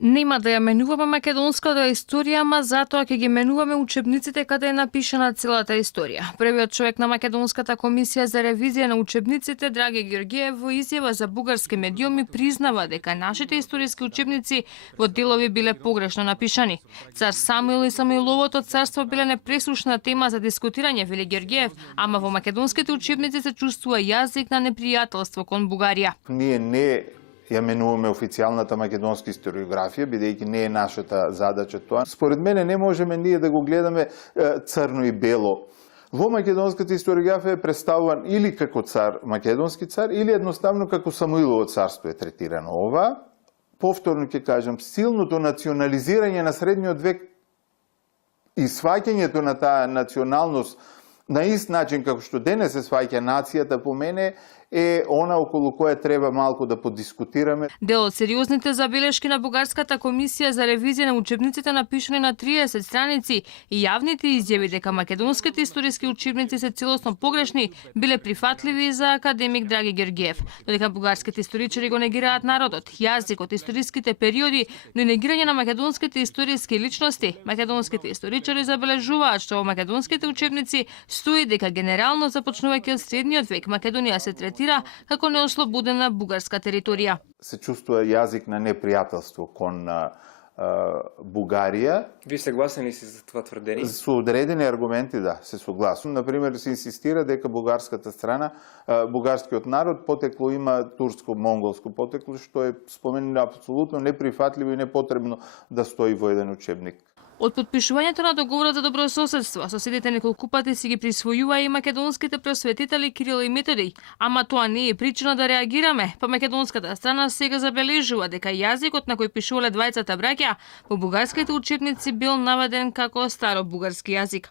Нема да ја менуваме македонската историја, ама затоа ќе ги менуваме учебниците каде е напишана целата историја. Првиот човек на Македонската комисија за ревизија на учебниците, Драге Георгиев, во изјава за бугарски медиуми признава дека нашите историски учебници во делови биле погрешно напишани. Цар Самуил и Самуиловото царство биле непреслушна тема за дискутирање, вели Георгиев, ама во македонските учебници се чувствува јазик на непријателство кон Бугарија. Ние не ја менуваме официјалната македонска историографија, бидејќи не е нашата задача тоа. Според мене не можеме ние да го гледаме црно и бело. Во македонската историографија е представуван или како цар, македонски цар, или едноставно како Самуилово царство е третирано. Ова, повторно ќе кажам, силното национализирање на средниот век и сваќањето на таа националност на ист начин како што денес се сваќа нацијата, по мене е она околу која треба малку да подискутираме. Дел од сериозните забелешки на Бугарската комисија за ревизија на учебниците напишани на 30 страници и јавните изјави дека македонските историски учебници се целосно погрешни биле прифатливи за академик Драги Георгиев. Додека бугарските историчари го негираат народот, јазикот, историските периоди, но и негирање на македонските историски личности, македонските историчари забележуваат што во македонските учебници стои дека генерално започнувајќи од средниот век Македонија се третира како неослободена бугарска територија. Се чувствува јазик на непријателство кон Бугарија. Ви согласни ли си за това тврдение? Со одредени аргументи, да, се согласувам. Например, се инсистира дека бугарската страна, бугарскиот народ потекло има турско-монголско потекло, што е споменено апсолутно неприфатливо и непотребно да стои во еден учебник. Од подпишувањето на договорот за добрососедство, соседите неколку пати си ги присвојува и македонските просветители Кирил и Методиј, ама тоа не е причина да реагираме, па македонската страна сега забележува дека јазикот на кој пишувале двајцата браќа во бугарските учебници бил наведен како старобугарски јазик.